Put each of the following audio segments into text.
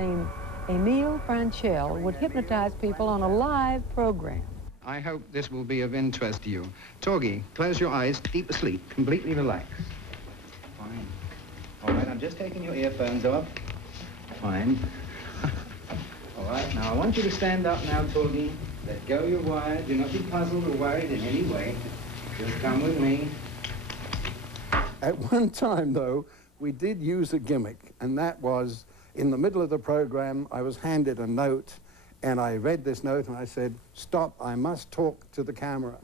Named Emile Franchel would hypnotize people on a live program. I hope this will be of interest to you. Torgy, close your eyes, deep asleep, completely relaxed. Fine. All right, I'm just taking your earphones off. Fine. All right, now I want you to stand up now, Torgy. Let go your wires. Do not be puzzled or worried in any way. Just come with me. At one time, though, we did use a gimmick, and that was, in the middle of the program, I was handed a note, and I read this note, and I said, "Stop, I must talk to the camera."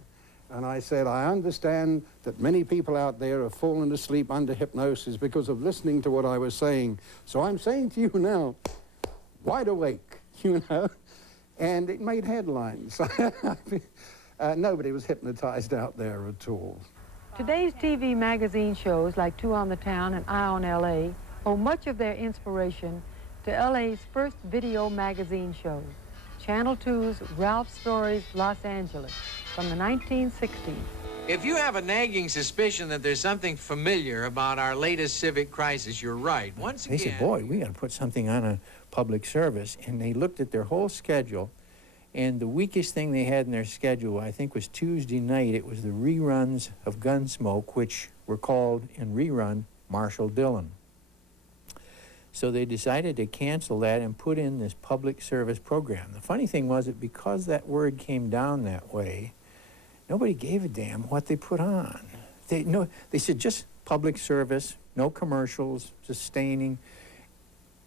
And I said, "I understand that many people out there have fallen asleep under hypnosis because of listening to what I was saying. So I'm saying to you now, wide awake," you know? And it made headlines. Nobody was hypnotized out there at all. Today's TV magazine shows like Two on the Town and Eye on L.A. owe much of their inspiration to L.A.'s first video magazine show, Channel 2's Ralph Story's Los Angeles from the 1960s. If you have a nagging suspicion that there's something familiar about our latest civic crisis, you're right. Once again... They said, boy, we got to put something on a public service. And they looked at their whole schedule, and the weakest thing they had in their schedule, I think, was Tuesday night. It was the reruns of Gunsmoke, which were called, in rerun, Marshall Dillon. So they decided to cancel that and put in this public service program. The funny thing was that because that word came down that way, nobody gave a damn what they put on. They said just public service, no commercials, sustaining,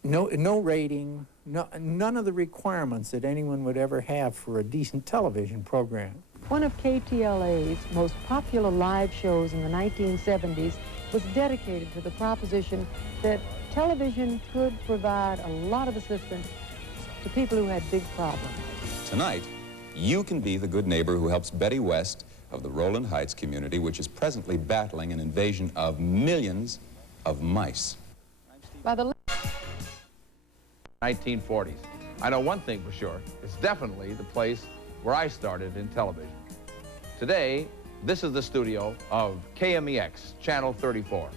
no rating, none of the requirements that anyone would ever have for a decent television program. One of KTLA's most popular live shows in the 1970s was dedicated to the proposition that television could provide a lot of assistance to people who had big problems. Tonight, you can be the good neighbor who helps Betty West of the Roland Heights community, which is presently battling an invasion of millions of mice. By the 1940s. I know one thing for sure. It's definitely the place where I started in television. Today, this is the studio of KMEX, Channel 34.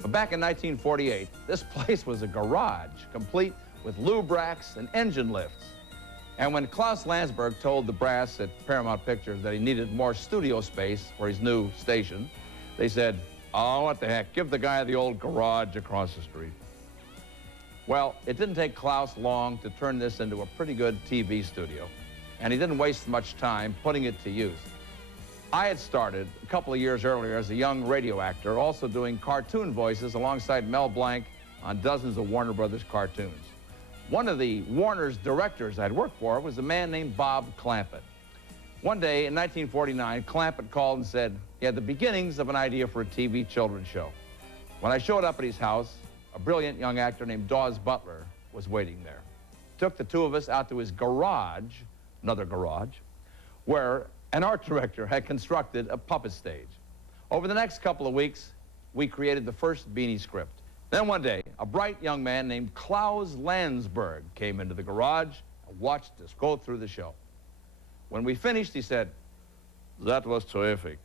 But back in 1948, this place was a garage, complete with lube racks and engine lifts. And when Klaus Landsberg told the brass at Paramount Pictures that he needed more studio space for his new station, they said, "Oh, what the heck, give the guy the old garage across the street." Well, it didn't take Klaus long to turn this into a pretty good TV studio, and he didn't waste much time putting it to use. I had started a couple of years earlier as a young radio actor, also doing cartoon voices alongside Mel Blanc on dozens of Warner Brothers cartoons. One of the Warner's directors I'd worked for was a man named Bob Clampett. One day in 1949, Clampett called and said he had the beginnings of an idea for a TV children's show. When I showed up at his house, a brilliant young actor named Dawes Butler was waiting there. Took the two of us out to his garage, another garage, where an art director had constructed a puppet stage. Over the next couple of weeks, we created the first Beanie script. Then one day, a bright young man named Klaus Landsberg came into the garage and watched us go through the show. When we finished, he said, "That was terrific.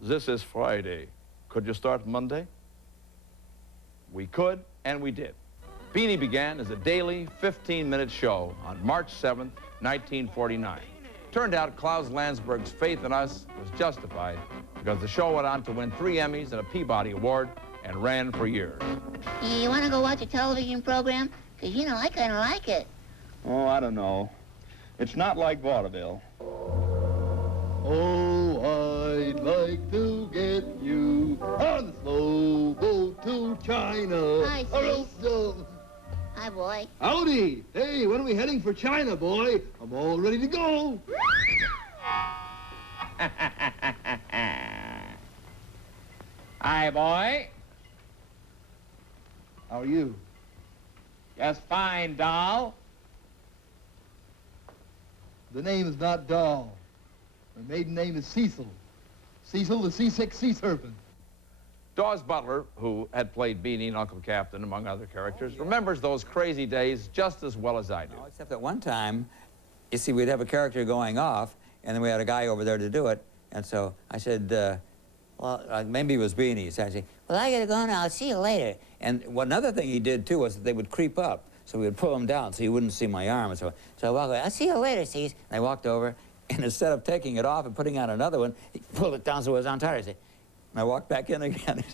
This is Friday. Could you start Monday?" We could, and we did. Beanie began as a daily 15-minute show on March 7th, 1949. Turned out Klaus Landsberg's faith in us was justified because the show went on to win 3 Emmys and a Peabody Award and ran for years. You want to go watch a television program? Because, you know, I kind of like it. Oh, I don't know. It's not like vaudeville. Oh, I'd like to get you on the slow boat to China. Hi, Cease. Hi, boy. Howdy. Hey, when are we heading for China, boy? I'm all ready to go. Hi, boy. How are you? Just fine, doll. The name is not Doll. My maiden name is Cecil. Cecil the seasick sea serpent. Dawes Butler, who had played Beanie and Uncle Captain, among other characters, remembers those crazy days just as well as I do. No, except that one time, you see, we'd have a character going off, and then we had a guy over there to do it. And so I said, well, maybe it was Beanie. So I said, well, I gotta go now. I'll see you later. And another thing he did, too, was that they would creep up. so we would pull him down so you wouldn't see my arm. And so I walked away. I'll see you later, Cease. And I walked over, and instead of taking it off and putting on another one, he pulled it down so it was on tight. I said, and I walked back in again.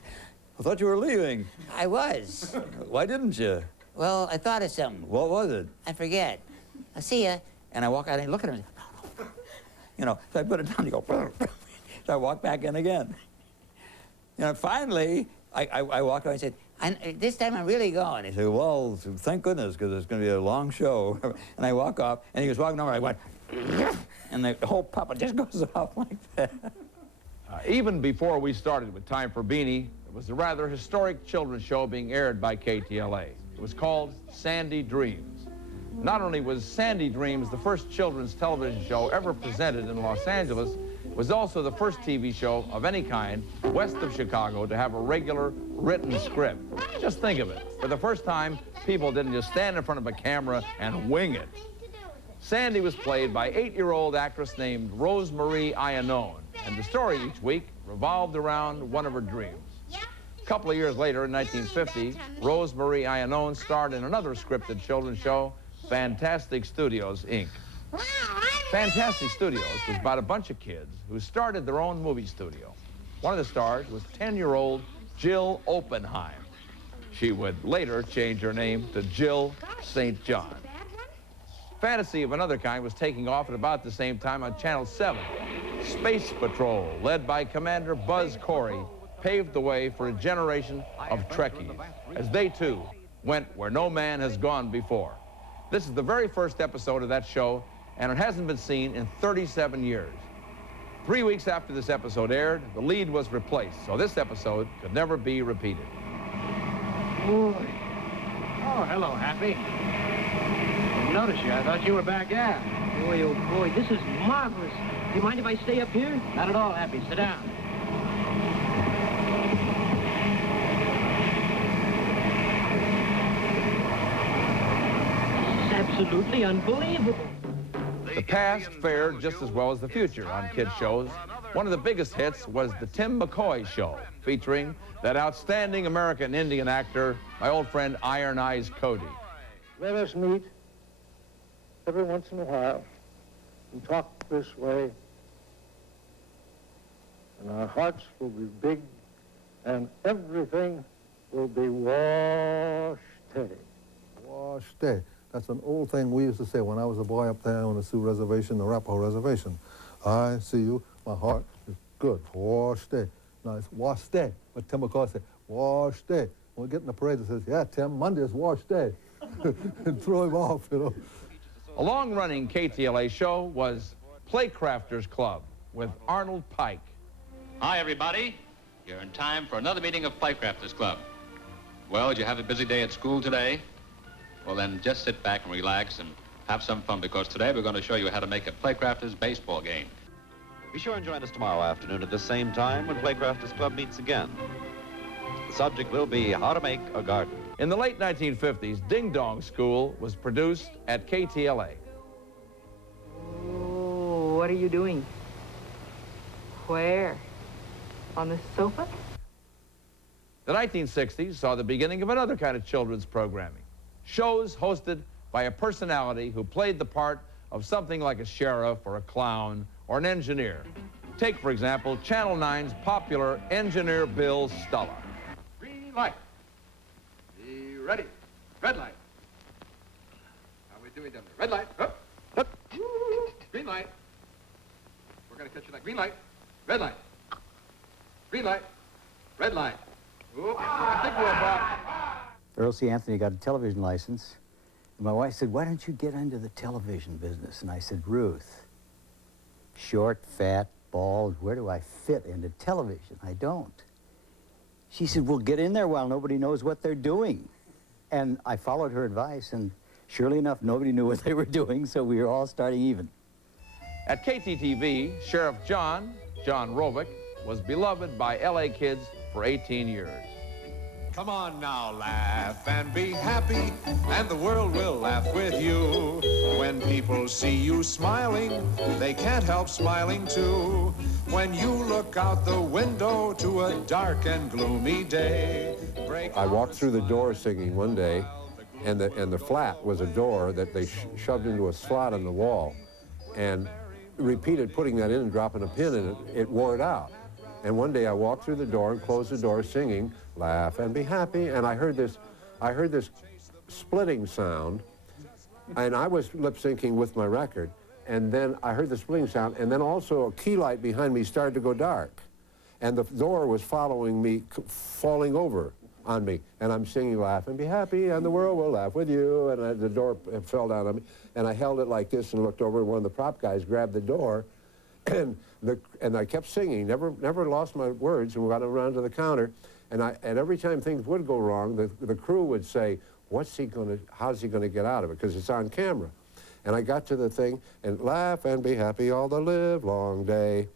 I thought you were leaving. I was. Why didn't you? Well, I thought of something. What was it? I forget. I'll see ya. And I walk out and look at him. You know, so I put it down. He goes. So I walked back in again. You know, finally, I walked away and said, this time I'm really going. He said, well, thank goodness, because it's going to be a long show. And I walk off, and he was walking over. I went, and the whole puppet just goes off like that. Even before we started with Time for Beanie, it was a rather historic children's show being aired by KTLA. It was called Sandy Dreams. Not only was Sandy Dreams the first children's television show ever presented in Los Angeles, it was also the first TV show of any kind west of Chicago to have a regular written script. Just think of it. For the first time, people didn't just stand in front of a camera and wing it. Sandy was played by 8-year-old actress named Rose Marie Iannone, and the story each week revolved around one of her dreams. A couple of years later, in 1950, Rose Marie Iannone starred in another scripted children's show, Fantastic Studios, Inc. Fantastic Studios was about a bunch of kids who started their own movie studio. One of the stars was 10-year-old Jill Oppenheim. She would later change her name to Jill St. John. Fantasy of another kind was taking off at about the same time on Channel 7. Space Patrol, led by Commander Buzz Corey, paved the way for a generation of Trekkies, as they too went where no man has gone before. This is the very first episode of that show, and it hasn't been seen in 37 years. 3 weeks after this episode aired, the lead was replaced, so this episode could never be repeated. Boy. Oh, hello, Happy. Didn't notice you. I thought you were back out. Boy, oh boy, this is marvelous. Do you mind if I stay up here? Not at all, Happy. Sit down. Absolutely unbelievable. The past fared just as well as the future on kids' shows. One of the biggest hits was the Tim McCoy Show, featuring that outstanding American Indian actor, my old friend Iron Eyes Cody. Let us meet every once in a while and talk this way, and our hearts will be big, and everything will be wash-steady. Wash-steady. That's an old thing we used to say when I was a boy up there on the Sioux Reservation, the Arapaho Reservation. I see you, my heart is good. Wash-steady. Now it's wash-steady. But Tim McCoy said, wash-steady. When we get in the parade, it says, yeah, Tim, Monday is wash-steady. And throw him off, you know. A long-running KTLA show was Playcrafters Club with Arnold Pike. Hi, everybody. You're in time for another meeting of Playcrafters Club. Well, did you have a busy day at school today? Well, then just sit back and relax and have some fun, because today we're going to show you how to make a Playcrafters baseball game. Be sure and join us tomorrow afternoon at the same time when Playcrafters Club meets again. The subject will be how to make a garden. In the late 1950s, Ding Dong School was produced at KTLA. Oh, what are you doing? Where? On the sofa? The 1960s saw the beginning of another kind of children's programming. Shows hosted by a personality who played the part of something like a sheriff or a clown or an engineer. Take, for example, Channel 9's popular Engineer Bill Stulla. Green light. Be ready. Red light. How we doing down there? Red light. Up. Up. Green light. We're going to catch you that green light. Red light. Green light. Red light. Oop. I think we're about... Earl C. Anthony got a television license. And my wife said, why don't you get into the television business? And I said, Ruth, short, fat, bald, where do I fit into television? I don't. She said, well, get in there while nobody knows what they're doing. And I followed her advice, and surely enough, nobody knew what they were doing, so we were all starting even. At KTTV, Sheriff John Rovick, was beloved by LA kids for 18 years. Come on now, laugh and be happy, and the world will laugh with you. When people see you smiling, they can't help smiling too. When you look out the window to a dark and gloomy day. I walked through the door singing one day, and the flat was a door that they shoved into a slot in the wall, and repeated putting that in and dropping a pin in it, it wore it out. And one day I walked through the door and closed the door singing, "Laugh and be happy," and I heard this splitting sound, and I was lip-syncing with my record, and then I heard the splitting sound, and then also a key light behind me started to go dark, and the door was following me, falling over on me, and I'm singing, "Laugh and be happy, and the world will laugh with you," and the door fell down on me, and I held it like this and looked over, and one of the prop guys grabbed the door, and I kept singing, never lost my words, and got around to the counter, and every time things would go wrong, the crew would say, how's he gonna get out of it, because it's on camera. And I got to the thing, and "Laugh and be happy all the live long day,"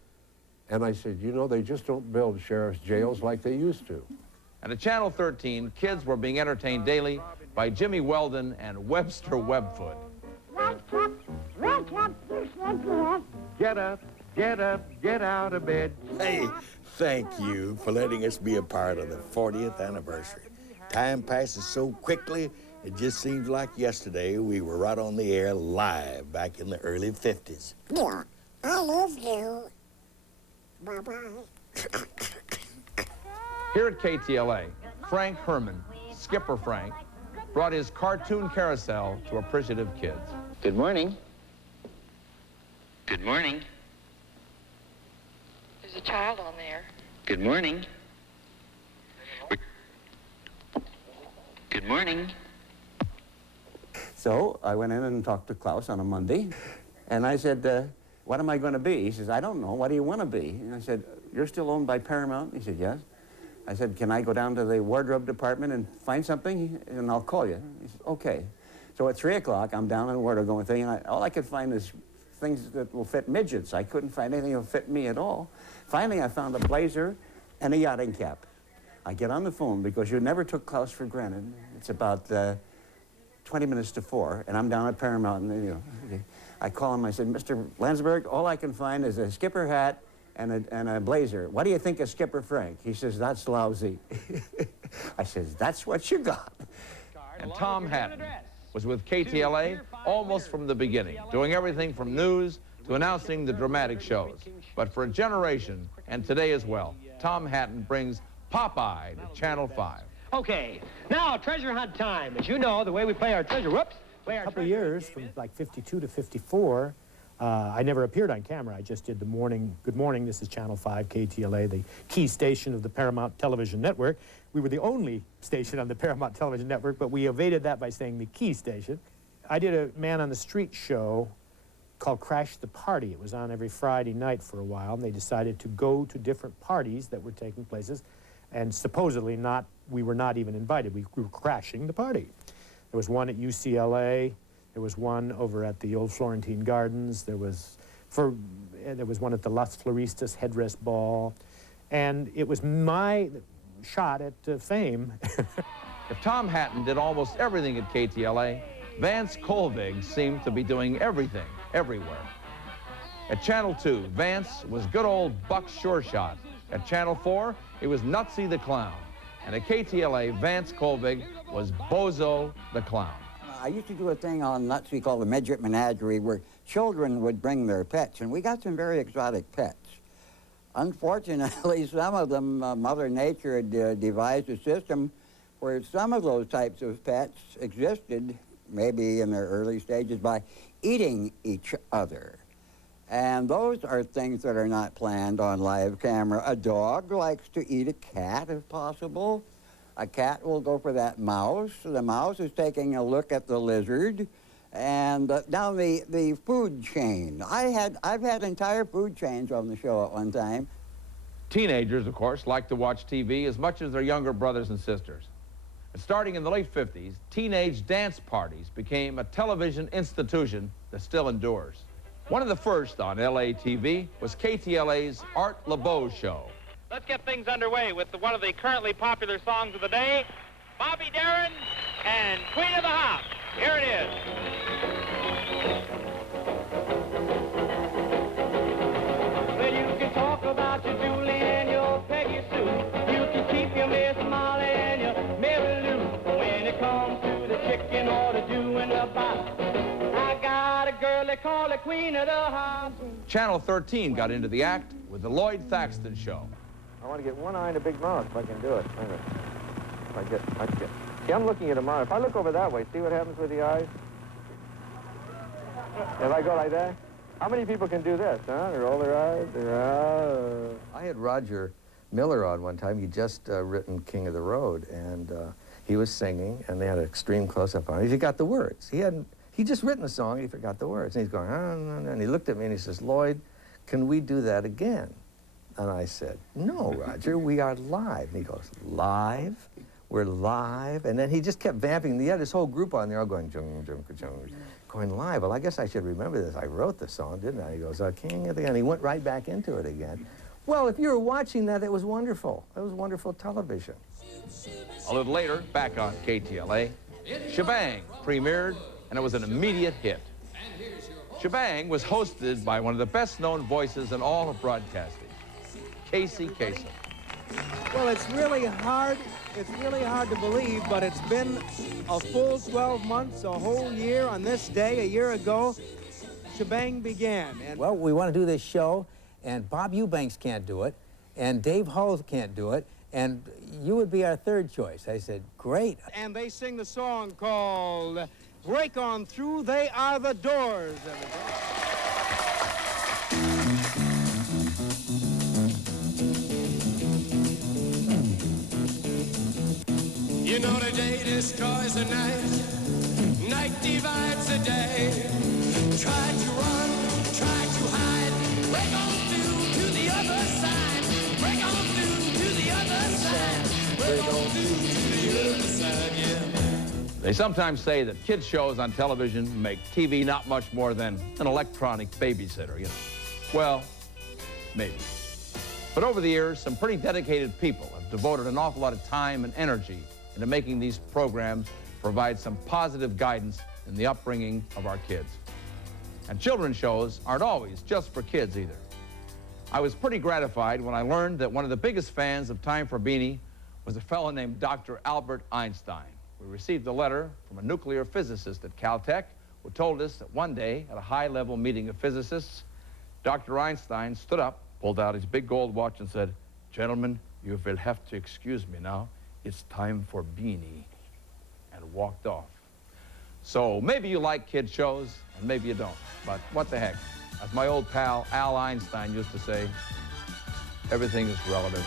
and I said, you know, they just don't build sheriff's jails like they used to. And at Channel 13, kids were being entertained daily by Jimmy Weldon and Webster Webfoot. Get up, get up, get out of bed. Hey, thank you for letting us be a part of the 40th anniversary. Time passes so quickly, it just seems like yesterday we were right on the air live back in the early 50s. Yeah, I love you. Bye-bye. Here at KTLA, Frank Herman, Skipper Frank, brought his cartoon carousel to appreciative kids. Good morning. Good morning. There's a child on there. Good morning. Good morning. So I went in and talked to Klaus on a Monday, and I said, what am I going to be? He says, I don't know. What do you want to be? And I said, you're still owned by Paramount? He said, yes. I said, can I go down to the wardrobe department and find something, and I'll call you? He said, okay. So at 3 o'clock, I'm down in the wardrobe going thing, and all I could find is things that will fit midgets. I couldn't find anything that will fit me at all. Finally, I found a blazer and a yachting cap. I get on the phone because you never took Klaus for granted. It's about 20 minutes to 4, and I'm down at Paramount, and you know, I call him. I said, Mr. Landsberg, all I can find is a skipper hat and a blazer. What do you think of Skipper Frank? He says, that's lousy. I says, that's what you got. And Tom Hatton was with KTLA almost from the beginning, doing everything from news to announcing the dramatic shows. But for a generation, and today as well, Tom Hatton brings Popeye to Channel 5. Okay, now treasure hunt time. As you know, the way we play our treasure, A couple of years, from like 52 to 54, I never appeared on camera. I just did the morning, good morning, this is Channel 5, KTLA, the key station of the Paramount Television Network. We were the only station on the Paramount Television Network, but we evaded that by saying the key station. I did a man on the street show called Crash the Party. It was on every Friday night for a while, and they decided to go to different parties that were taking places, and supposedly we were not even invited. We were crashing the party. There was one at UCLA. There was one over at the old Florentine Gardens. There was one at the Las Floristas Headrest Ball. And it was my shot at fame. If Tom Hatton did almost everything at KTLA, Vance Colvig seemed to be doing everything, everywhere. At Channel 2, Vance was good old Buck Sure Shot. At Channel 4, it was Nutsy the Clown. And at KTLA, Vance Colvig was Bozo the Clown. I used to do a thing on Nutsy called the Midget Menagerie, where children would bring their pets, and we got some very exotic pets. Unfortunately, some of them, Mother Nature had devised a system where some of those types of pets existed, maybe in their early stages, by eating each other. And those are things that are not planned on live camera. A dog likes to eat a cat, if possible. A cat will go for that mouse. The mouse is taking a look at the lizard. And down the food chain. I've had entire food chains on the show at one time. Teenagers, of course, like to watch TV as much as their younger brothers and sisters. And starting in the late 50s, teenage dance parties became a television institution that still endures. One of the first on LA TV was KTLA's Art LeBeau show. Let's get things underway with one of the currently popular songs of the day, Bobby Darin and Queen of the House. Here it is. Well, you can talk about your Julie and your Peggy Sue. You can keep your Miss Molly and your Mary Lou. When it comes to the chicken you're doing about. I got a girl they call the queen of the house. Channel 13 got into the act with the Lloyd Thaxton Show. I want to get one eye and a big mouth if I can do it. See, I'm looking at a mouth. If I look over that way, see what happens with the eyes? If I go like that? How many people can do this, huh? They roll their eyes. I had Roger Miller on one time. He'd just written King of the Road, and he was singing, and they had an extreme close-up on him. He forgot the words. He'd just written the song, and he forgot the words. And he's going, and he looked at me, and he says, Lloyd, can we do that again? And I said, no, Roger, we are live. And he goes, live? We're live? And then he just kept vamping. He had his whole group on there all going, jung, jung, jung, going live. Well, I guess I should remember this. I wrote the song, didn't I? He goes, King of the... And he went right back into it again. Well, if you were watching that, it was wonderful. It was wonderful television. A little later, back on KTLA, Shebang premiered, and it was an immediate hit. Shebang was hosted by one of the best-known voices in all of broadcasting, Casey Kasem. Well, it's really hard to believe, but it's been a full 12 months, a whole year on this day, a year ago, Shebang began. And well, we want to do this show, and Bob Eubanks can't do it, and Dave Hull can't do it, and you would be our third choice. I said, great. And they sing the song called Break On Through, They Are the Doors, everybody. You know the day destroys the night, night divides the day. Try to run, try to hide, break on through to the other side, break on through to the other side, break on through to the other side, yeah. They sometimes say that kids' shows on television make TV not much more than an electronic babysitter, you know. Well, maybe. But over the years, some pretty dedicated people have devoted an awful lot of time and energy into making these programs provide some positive guidance in the upbringing of our kids. And children's shows aren't always just for kids either. I was pretty gratified when I learned that one of the biggest fans of Time for Beanie was a fellow named Dr. Albert Einstein. We received a letter from a nuclear physicist at Caltech who told us that one day at a high-level meeting of physicists, Dr. Einstein stood up, pulled out his big gold watch and said, "Gentlemen, you will have to excuse me now. It's time for Beanie," and walked off. So maybe you like kid shows, and maybe you don't. But what the heck? As my old pal Al Einstein used to say, everything is relative.